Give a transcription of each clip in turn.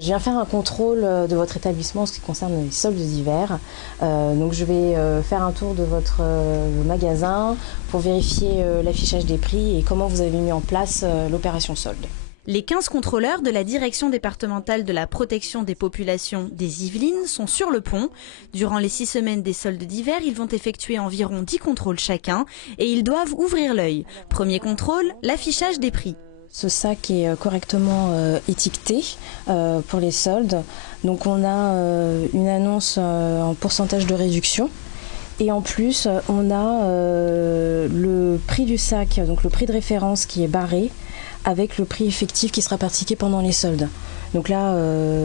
Je viens faire un contrôle de votre établissement en ce qui concerne les soldes d'hiver. Donc je vais faire un tour de votre magasin pour vérifier l'affichage des prix et comment vous avez mis en place l'opération solde. Les 15 contrôleurs de la Direction départementale de la protection des populations des Yvelines sont sur le pont. Durant les 6 semaines des soldes d'hiver, ils vont effectuer environ 10 contrôles chacun et ils doivent ouvrir l'œil. Premier contrôle, l'affichage des prix. Ce sac est correctement étiqueté pour les soldes. Donc on a une annonce en pourcentage de réduction. Et en plus, on a le prix du sac, donc le prix de référence qui est barré, avec le prix effectif qui sera pratiqué pendant les soldes. Donc là,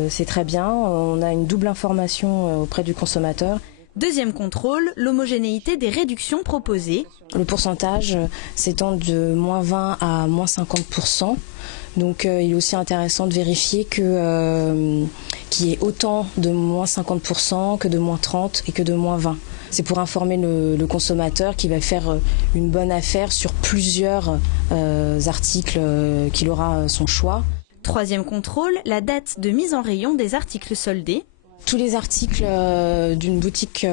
c'est très bien. On a une double information auprès du consommateur. Deuxième contrôle, l'homogénéité des réductions proposées. Le pourcentage s'étend de -20 à -50%. Donc il est aussi intéressant de vérifier qu'il y ait autant de -50% que de -30% et que de -20%. C'est pour informer le consommateur qui va faire une bonne affaire sur plusieurs articles qu'il aura son choix. Troisième contrôle, la date de mise en rayon des articles soldés. Tous les articles d'une boutique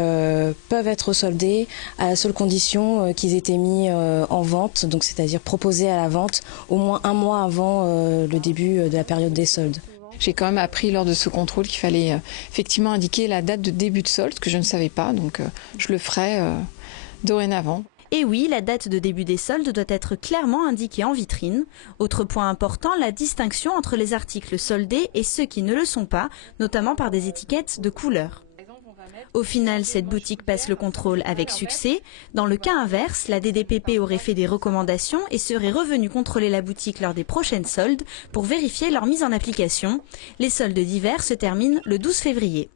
peuvent être soldés à la seule condition qu'ils aient été mis en vente, donc c'est-à-dire proposés à la vente au moins un mois avant le début de la période des soldes. J'ai quand même appris lors de ce contrôle qu'il fallait effectivement indiquer la date de début de solde, que je ne savais pas, donc je le ferai dorénavant. Et oui, la date de début des soldes doit être clairement indiquée en vitrine. Autre point important, la distinction entre les articles soldés et ceux qui ne le sont pas, notamment par des étiquettes de couleur. Au final, cette boutique passe le contrôle avec succès. Dans le cas inverse, la DDPP aurait fait des recommandations et serait revenue contrôler la boutique lors des prochaines soldes pour vérifier leur mise en application. Les soldes d'hiver se terminent le 12 février.